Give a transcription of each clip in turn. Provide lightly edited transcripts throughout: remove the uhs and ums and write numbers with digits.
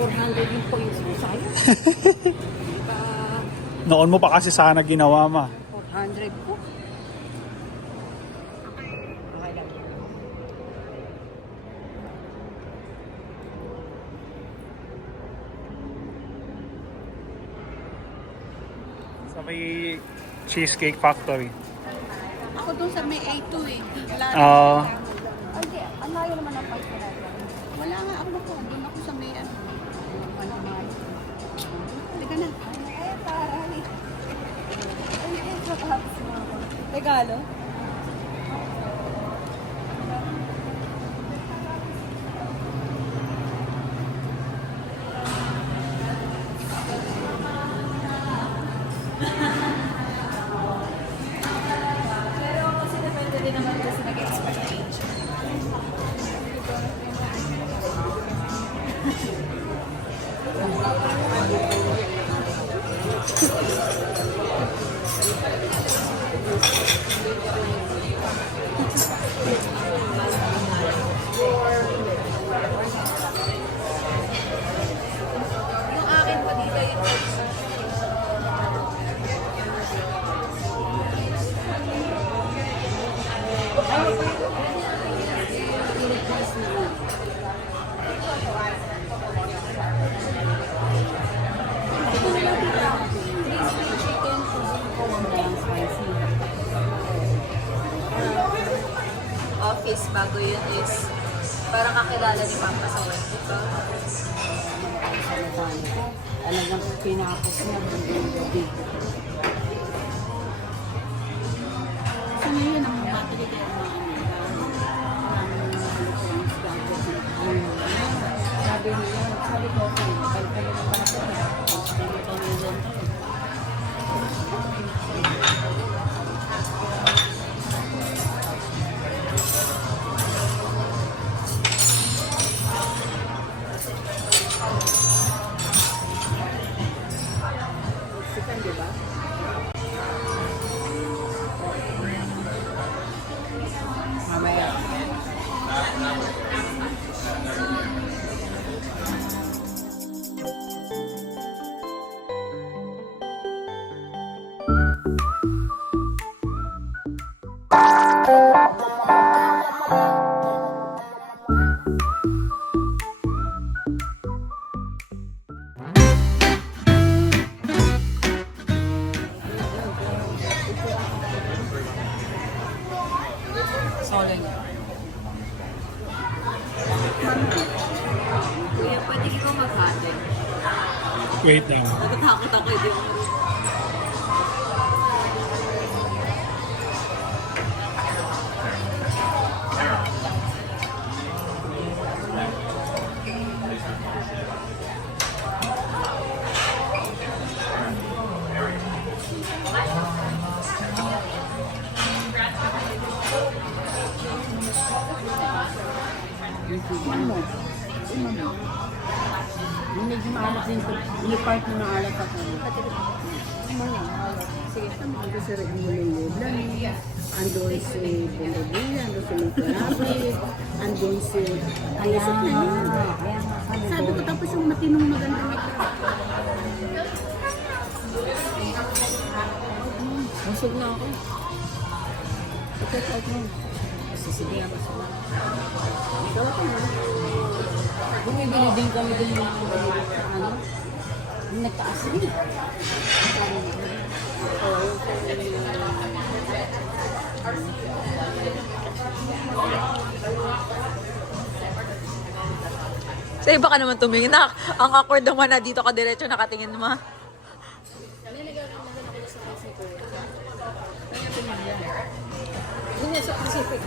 400 yung points ko sa'yo. Diba, Noon mo pa kasi sana ginawa ma. 400 po. Okay lang. Sa may Cheesecake Factory. Ako dun sa may A2 eh. Wala Oo. Hindi, ang layo naman ang park na natin. Wala nga ako na po. Doon ako sa may ano. Teka na. Ay, parang. Ay, kakapos mo ako. Regalo? Pero kasi depende din naman kasi nag-expect age. Yung akin po dito yung office bago yun is parang kakilala ni Papa sa work, di ba? Talagang pinapos niya hanggang gabi. Kasi ngayon ang battery kaya sabi ko, kalpala na para sa di ba? Mamaya. Solid. Kuya, pwede ikaw mag-hati. Wait lang. Natatakot ako din. Yung medyo maalat din ko. Yung part na maalat ako. Sige. Ando sa Regular andun si Bondobilla, andun si Mutarabi, andun si Ayosot na yun. Sabi ko tapos yung matinong maganda nito. Busog na ako. I-check out mo. Sige ako sa mga. Ikaw ako mo. Bumibili din kami din ng ano? Yung nagtaas rin. Sa iba ka naman tumingin na. Ang awkward naman na dito ka diretso nakatingin mo. Yun sa Pacific.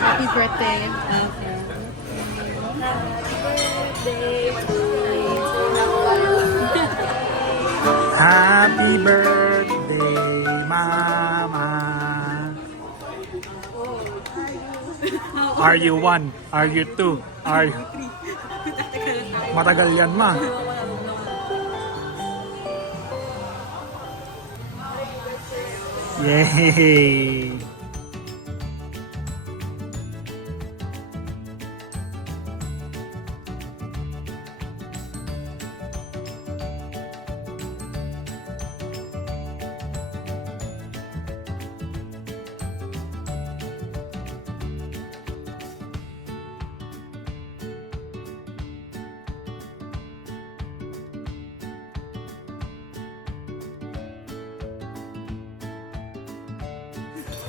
Happy birthday. Happy birthday, Mama. Are you one? Are you two? Are you... Matagal yan, ma. Yay!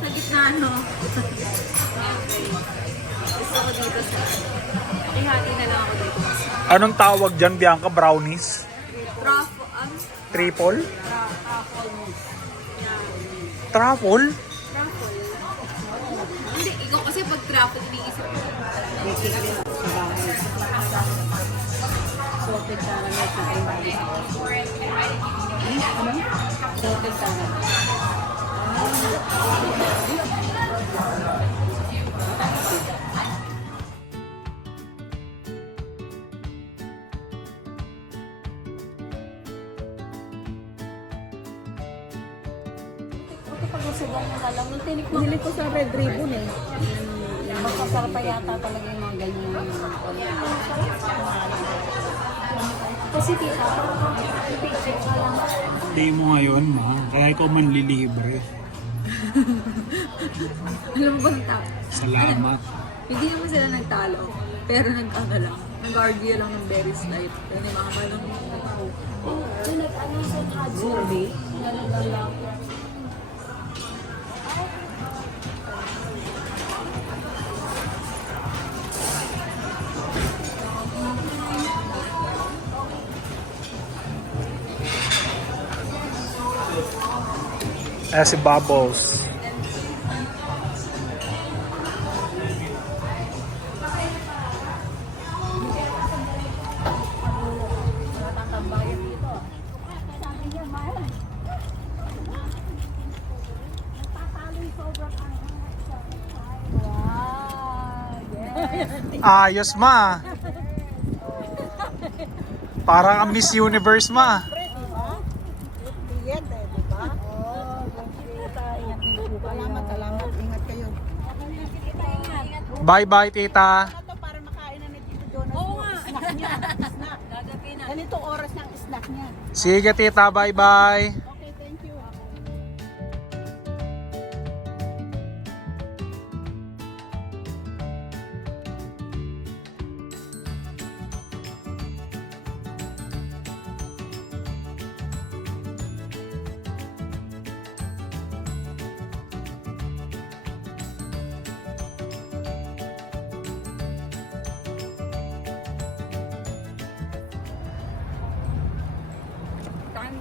Sa gitna, no? Gusto ko dito sa... Pakihati na lang ako dito. Anong tawag dyan, Bianca? Brownies? Truffle, Triple? Truffle mousse. Truffle? truffle. Hindi, ikaw kasi pag truffle, iniisip ko. Basic din sa bahay. Salted caramel sa kayo. Ano? Salted caramel. Pag-usugan mo na lang. Nung tinikman ko sa Red Ribbon eh. Masasarap pa yata talaga yung mga ganyan. Kasi tita, picture ka lang. Hindi mo ngayon, ma. Kaya ikaw manlilibre. Alam mo ba ang tao? Salamat. Hindi naman sila nagtalo. Pero nag-ano lang. Nag-argue lang ng very slight. Pero ni mama lang. Yung nag-ano sa survey, lang. Si Bubbles. Ayos, ma. Parang ang Miss Universe, ma. Salamat. Ingat kayo. Bye-bye, tita. Ito para makain na ni Tito Jonas. Oo nga. Snack niya. Snack. Ganito oras ng snack niya. Sige, tita. Bye-bye. Okay, thank you.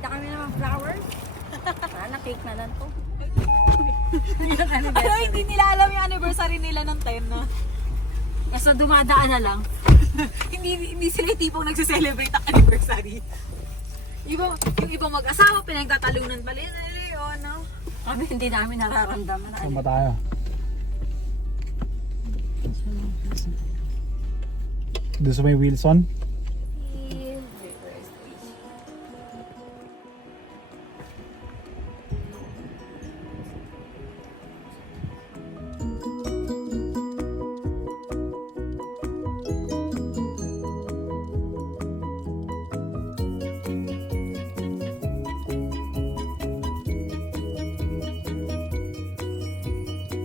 Kami naman flowers. Sana cake na lang to. Pero hindi nila alam yung anniversary nila ng 10 na. Nasa dumadaan na lang. hindi sila yung tipong nagse-celebrate ang anniversary. Yung ibang mag-asawa, pinagtatalunan pala yun. No? Kami hindi namin nararamdaman. Saan ba tayo? Doon sa may Wilson?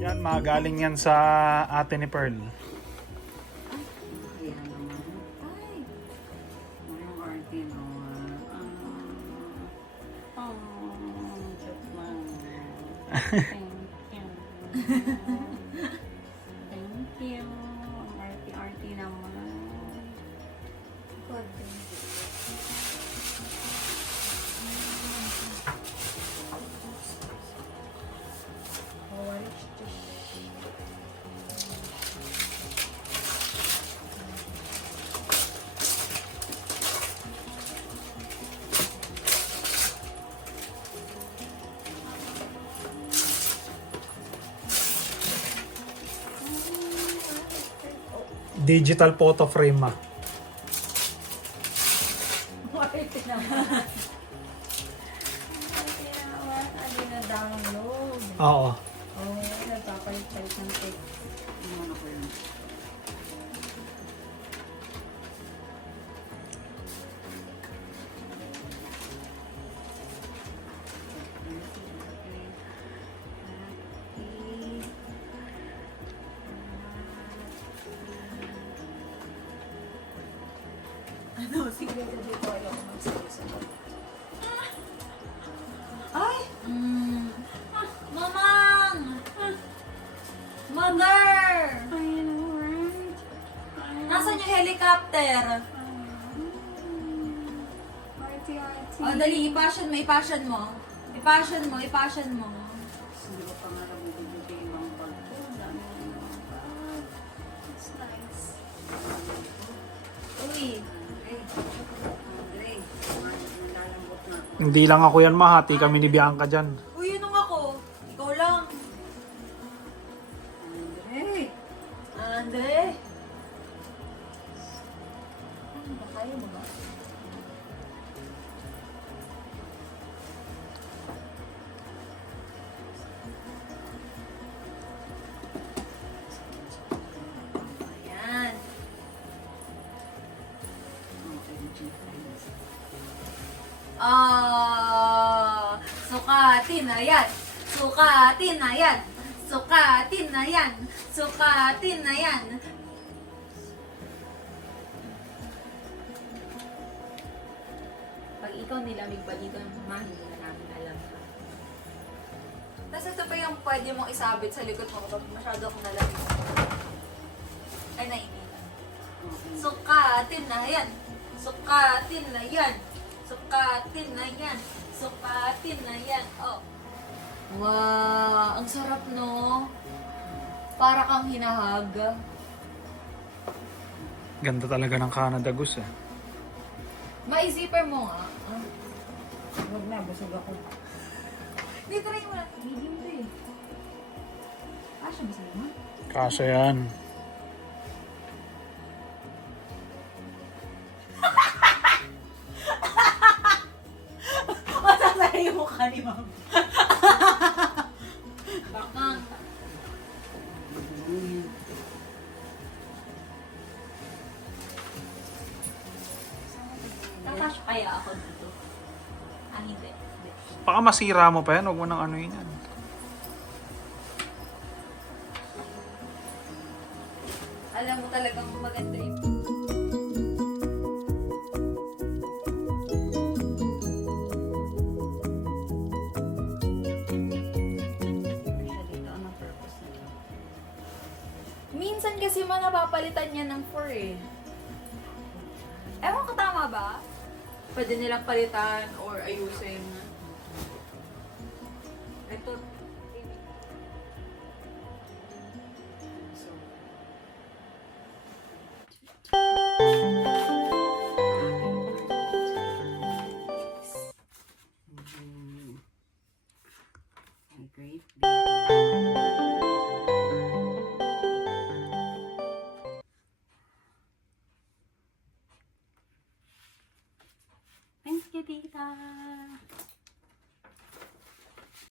Yan, magaling yan sa ate ni Pearl. Ayan naman. Ay! Yung arty naman. Just man. Thank you. Thank you. Ang arty-arty naman. Digital photo frame, ma. Arty naman. Ano na download? Oo. Oh, nagpapalit-palit ng text. Ano ko yun? Ano, sige dito ayaw ko magsasabi. Ay! Mamang! Mother! I know, right? Nasaan yung helicopter? Arty, arty. O, dali, ipassion mo, ipassion mo. Ipassion mo, ipassion mo. Hindi ko pa nga nabubuti yung mga bag ko. Ang dami ko ng mga bag. It's nice. Uy. Andre, nalalambot na ako. Hindi lang ako yan, mahati kami ni Bianca dyan. Uy, yun ang ako. Ikaw lang. Andre, Andre. Ano ba? Kaya mo ba? Ayan. OMG friends. Sukatin na yan. Sukatin na yan. Sukatin na yan. Sukatin na yan. Pag ikaw nilamig pa dito, hindi na namin alam. Tapos ito pa yung pwede mong isabit sa likod mo kapag masyado akong nalamig. Ay, nainitan. Sukatin na yan. Sukatin na yan. Sukatin na yan. Sukatin na yan. Oh. Wow, ang sarap no. Para kang hinahag. Ganda talaga ng Canada Goose eh. Mai-zipper mo nga. Huwag na, busog ako. Hindi, try mo na. Medium to eh. Kasha ba sa'yo mo? Kasya yan. Masasaya yung mukha ni Ma'am. Bakang. Nakasya kaya ako dito? Ah, hindi. Hindi. Baka masira mo pa yan, huwag mo nang ano yan. Alam mo talagang maganda yun. Siya dito, anong purpose nito? Minsan kasi mga napapalitan niya ng fur eh. Ewan ko tama ba? Pwede nilang palitan or ayusin. Ito. So, a great Thank you, Tita.